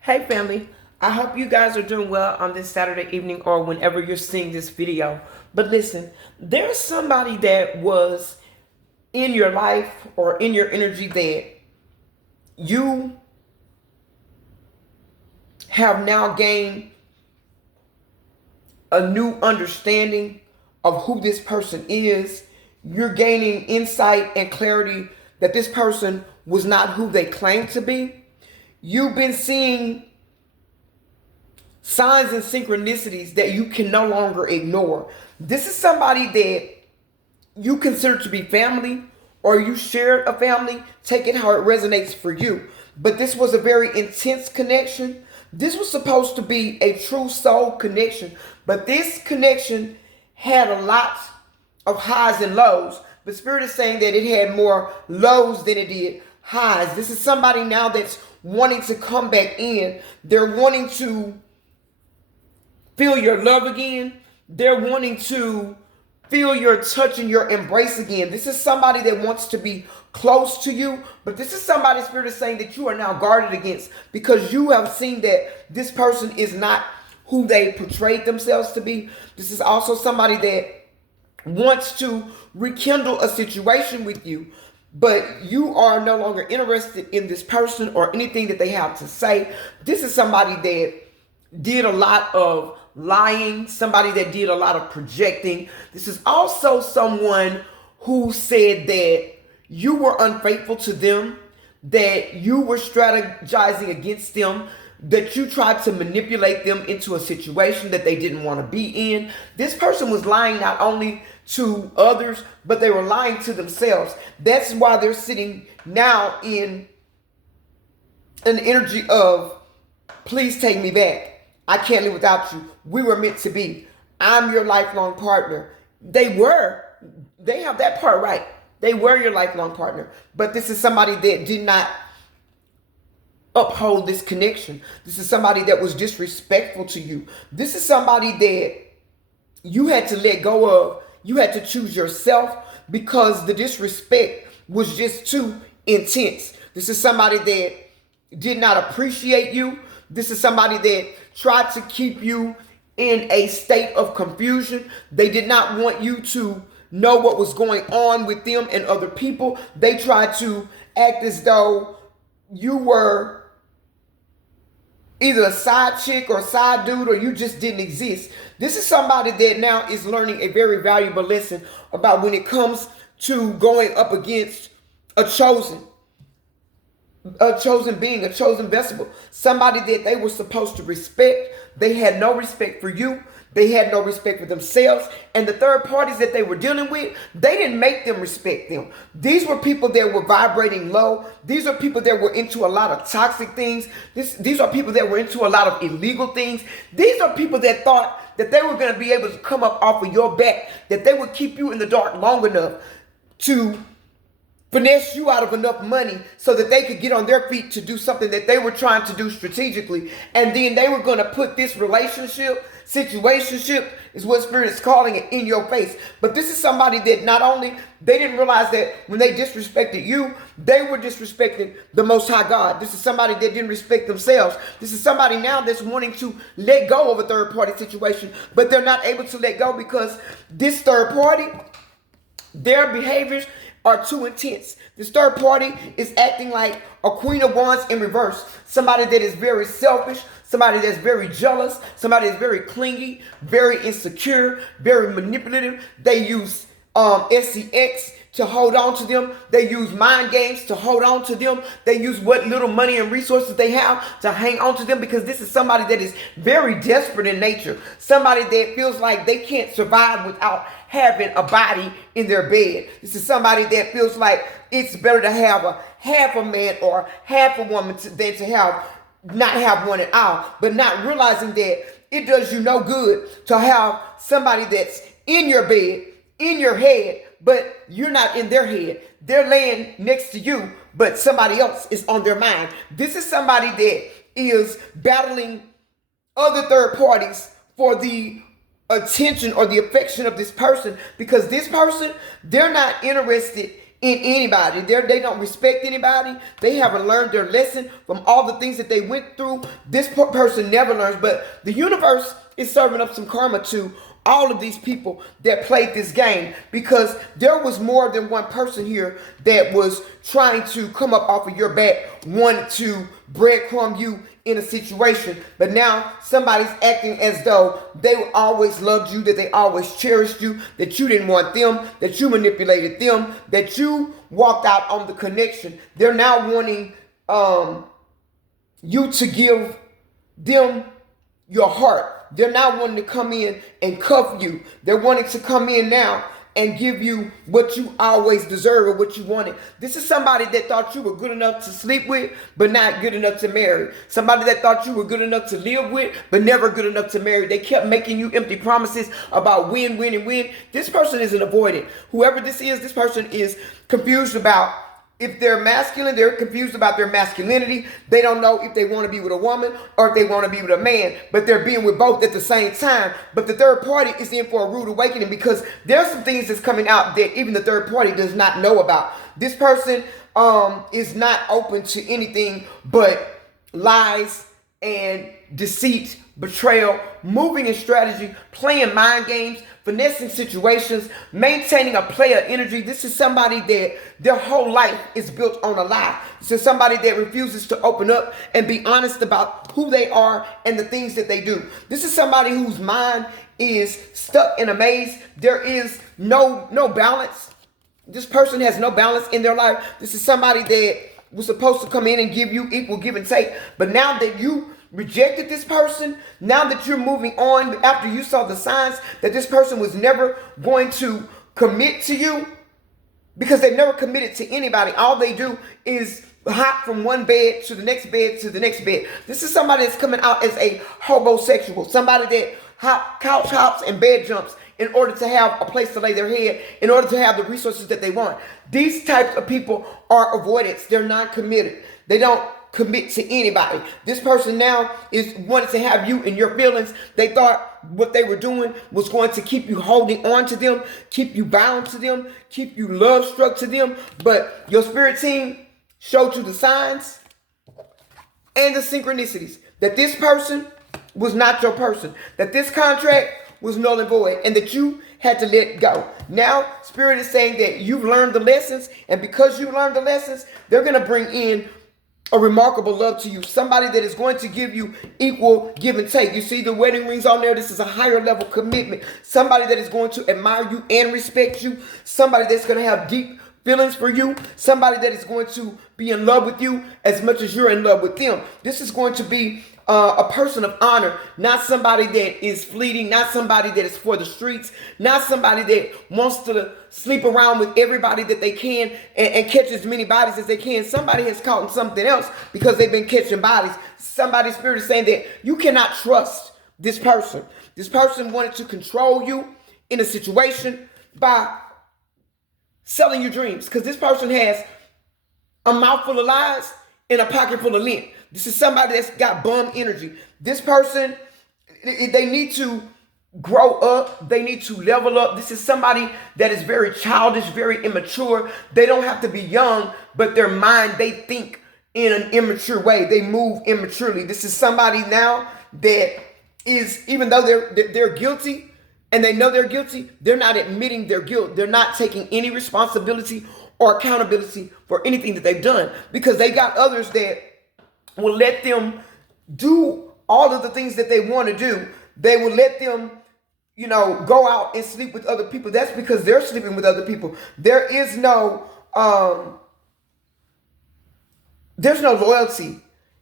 Hey family, I hope you guys are doing well on this Saturday evening or whenever you're seeing this video. But listen, there's somebody that was in your life or in your energy that you have now gained a new understanding of who this person is. You're gaining insight and clarity that this person was not who they claimed to be. You've been seeing signs and synchronicities that you can no longer ignore. This is somebody that you consider to be family or you shared a family. Take it how it resonates for you. But this was a very intense connection. This was supposed to be a true soul connection. But this connection had a lot of highs and lows. But Spirit is saying that it had more lows than it did highs. This is somebody now that's wanting to come back in. They're wanting to feel your love again. They're wanting to feel your touch and your embrace again. This is somebody that wants to be close to you, but this is somebody Spirit is saying that you are now guarded against because you have seen that this person is not who they portrayed themselves to be. This is also somebody that wants to rekindle a situation with you, but you are no longer interested in this person or anything that they have to say. This is somebody that did a lot of lying, somebody that did a lot of projecting. This is also someone who said that you were unfaithful to them, that you were strategizing against them, that you tried to manipulate them into a situation that they didn't want to be in. This person was lying not only to others, but they were lying to themselves. That's why they're sitting now in an energy of, please take me back. I can't live without you. We were meant to be. I'm your lifelong partner. They have that part right. They were your lifelong partner. But this is somebody that did not uphold this connection. This is somebody that was disrespectful to you. This is somebody that you had to let go of. You had to choose yourself because the disrespect was just too intense. This is somebody that did not appreciate you. This is somebody that tried to keep you in a state of confusion. They did not want you to know what was going on with them and other people. They tried to act as though you were either a side chick or side dude or you just didn't exist. This is somebody that now is learning a very valuable lesson about when it comes to going up against a chosen being, a chosen vessel, somebody that they were supposed to respect. They had no respect for you. They had no respect for themselves. And the third parties that they were dealing with, they didn't make them respect them. These were people that were vibrating low. These are people that were into a lot of toxic things. These are people that were into a lot of illegal things. These are people that thought that they were going to be able to come up off of your back, that they would keep you in the dark long enough to finesse you out of enough money so that they could get on their feet to do something that they were trying to do strategically. And then they were going to put this situationship is what Spirit is calling it, in your face. But this is somebody that not only, they didn't realize that when they disrespected you, they were disrespecting the Most High God. This is somebody that didn't respect themselves. This is somebody now that's wanting to let go of a third party situation, but they're not able to let go because this third party, their behaviors are too intense. This third party is acting like a Queen of Wands in reverse. Somebody that is very selfish, somebody that's very jealous, somebody that's very clingy, very insecure, very manipulative. They use SCX to hold on to them. They use mind games to hold on to them. They use what little money and resources they have to hang on to them, because this is somebody that is very desperate in nature. Somebody that feels like they can't survive without having a body in their bed. This is somebody that feels like it's better to have a half a man or half a woman than to not have one at all, but not realizing that it does you no good to have somebody that's in your bed, in your head, but you're not in their head. They're laying next to you, but somebody else is on their mind. This is somebody that is battling other third parties for the attention or the affection of this person, because this person, they're not interested in anybody. They don't respect anybody. They haven't learned their lesson from all the things that they went through. This person never learns, but the universe is serving up some karma to all of these people that played this game, because there was more than one person here that was trying to come up off of your back, wanting to breadcrumb you in a situation. But now somebody's acting as though they always loved you, that they always cherished you, that you didn't want them, that you manipulated them, that you walked out on the connection. They're now wanting you to give them your heart. They're now wanting to come in and cuff you. They're wanting to come in now and give you what you always deserve or what you wanted. This is somebody that thought you were good enough to sleep with, but not good enough to marry. Somebody that thought you were good enough to live with, but never good enough to marry. They kept making you empty promises about win, win, and win. This person is an avoidant. Whoever this person is confused about if they're masculine. They're confused about their masculinity. They don't know if they want to be with a woman or if they want to be with a man, but they're being with both at the same time. But the third party is in for a rude awakening, because there's some things that's coming out that even the third party does not know about. This person is not open to anything but lies and deceit, betrayal, moving in strategy, playing mind games, finessing situations, maintaining a player energy. This is somebody that their whole life is built on a lie. This is somebody that refuses to open up and be honest about who they are and the things that they do. This is somebody whose mind is stuck in a maze. There is no balance. This person has no balance in their life. This is somebody that was supposed to come in and give you equal give and take. But now that you rejected this person, now that you're moving on, after you saw the signs that this person was never going to commit to you, because they've never committed to anybody. All they do is hop from one bed to the next bed to the next bed. This is somebody that's coming out as a homosexual, somebody that couch hops and bed jumps in order to have a place to lay their head, in order to have the resources that they want. These types of people are avoidants. They're non-committed. They don't commit to anybody. This person now is wanting to have you in your feelings. They thought what they were doing was going to keep you holding on to them, keep you bound to them, keep you love struck to them. But your spirit team showed you the signs and the synchronicities that this person was not your person, that this contract was null and void, and that you had to let go. Now, Spirit is saying that you've learned the lessons, and because you learned the lessons, they're going to bring in a remarkable love to you. Somebody that is going to give you equal give and take. You see the wedding rings on there? This is a higher level commitment. Somebody that is going to admire you and respect you. Somebody that's going to have deep feelings for you. Somebody that is going to be in love with you as much as you're in love with them. This is going to be a person of honor, not somebody that is fleeting, not somebody that is for the streets, not somebody that wants to sleep around with everybody that they can and catch as many bodies as they can. Somebody has caught in something else because they've been catching bodies. Somebody's spirit is saying that you cannot trust this person. This person wanted to control you in a situation by selling you dreams, because this person has a mouthful of lies and a pocket full of lint. This is somebody that's got bum energy. This person, they need to grow up. They need to level up. This is somebody that is very childish, very immature. They don't have to be young, but their mind, they think in an immature way. They move immaturely. This is somebody now that is, even though they're guilty and they know they're guilty, they're not admitting their guilt. They're not taking any responsibility or accountability for anything that they've done, because they got others that will let them do all of the things that they want to do. They will let them, go out and sleep with other people. That's because they're sleeping with other people. There's no loyalty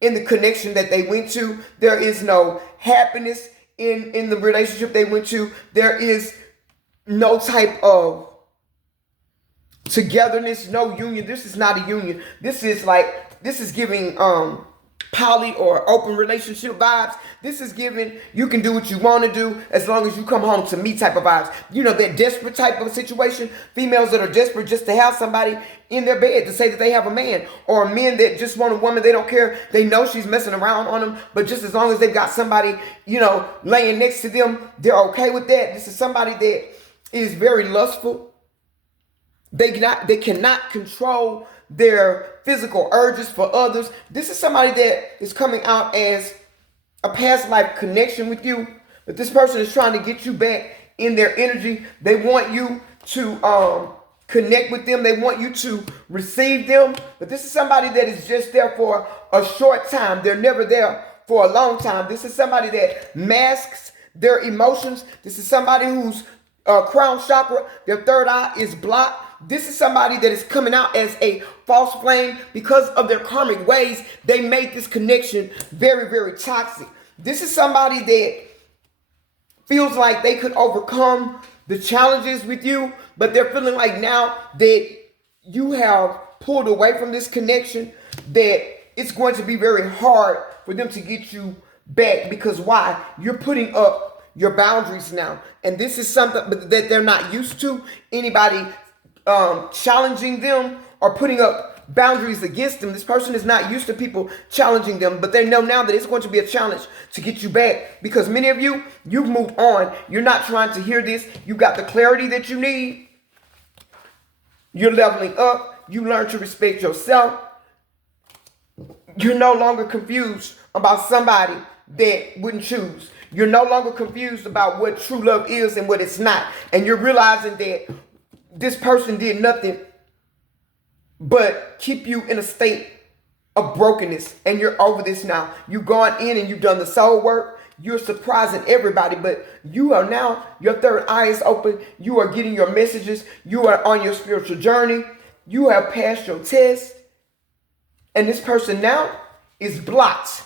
in the connection that they went to. There is no happiness in the relationship they went to. There is no type of togetherness, no union. This is not a union. This is giving poly or open relationship vibes. This is giving you can do what you want to do as long as you come home to me type of vibes. That desperate type of situation. Females that are desperate just to have somebody in their bed to say that they have a man, or men that just want a woman. They don't care. They know she's messing around on them, but just as long as they've got somebody, laying next to them, they're okay with that. This is somebody that is very lustful. They cannot control their physical urges for others. This is somebody that is coming out as a past life connection with you, but this person is trying to get you back in their energy. They want you to connect with them. They want you to receive them. But this is somebody that is just there for a short time. They're never there for a long time. This is somebody that masks their emotions. This is somebody whose crown chakra, their third eye is blocked. This is somebody that is coming out as a false flame because of their karmic ways. They made this connection very, very toxic. This is somebody that feels like they could overcome the challenges with you, but they're feeling like now that you have pulled away from this connection, that it's going to be very hard for them to get you back. Because why? You're putting up your boundaries now. And this is something that they're not used to. Anybody challenging them or putting up boundaries against them. This person is not used to people challenging them, but they know now that it's going to be a challenge to get you back, because many of you, you've moved on. You're not trying to hear this. You got the clarity that you need. You're leveling up. You learn to respect yourself. You're no longer confused about somebody that wouldn't choose. You're no longer confused about what true love is and what it's not. And you're realizing that this person did nothing but keep you in a state of brokenness, and you're over this now. You've gone in and you've done the soul work. You're surprising everybody, but you are now, your third eye is open. You are getting your messages. You are on your spiritual journey. You have passed your test, and this person now is blocked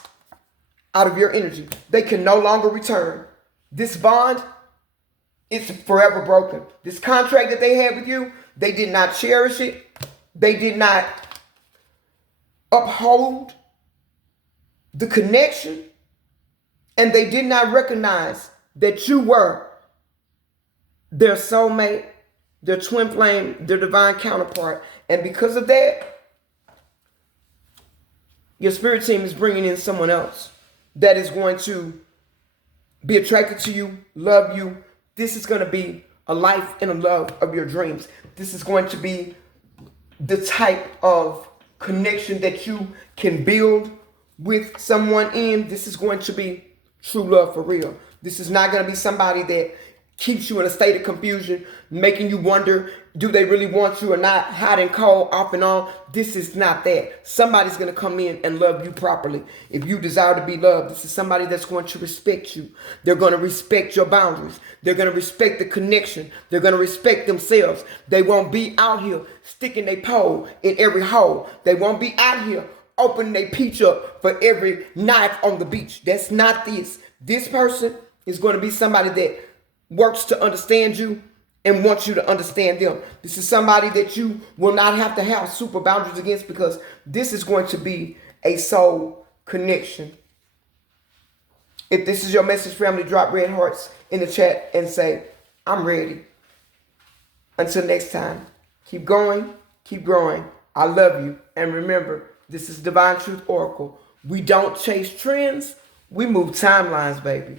out of your energy. They can no longer return. This bond, it's forever broken. This contract that they had with you, they did not cherish it. They did not uphold the connection. And they did not recognize that you were their soulmate, their twin flame, their divine counterpart. And because of that, your spirit team is bringing in someone else that is going to be attracted to you, love you. This is going to be a life and a love of your dreams. This is going to be the type of connection that you can build with someone in. This is going to be true love for real. This is not going to be somebody that keeps you in a state of confusion, making you wonder, do they really want you or not, hot and cold, off and on. This is not that. Somebody's going to come in and love you properly. If you desire to be loved, this is somebody that's going to respect you. They're going to respect your boundaries. They're going to respect the connection. They're going to respect themselves. They won't be out here sticking their pole in every hole. They won't be out here opening their peach up for every knife on the beach. That's not this. This person is going to be somebody that works to understand you and wants you to understand them. This is somebody that you will not have to have super boundaries against, because this is going to be a soul connection. If this is your message, family, drop red hearts in the chat and say, I'm ready. Until next time, keep going, keep growing. I love you. And remember, this is Divine Truth Oracle. We don't chase trends. We move timelines, baby.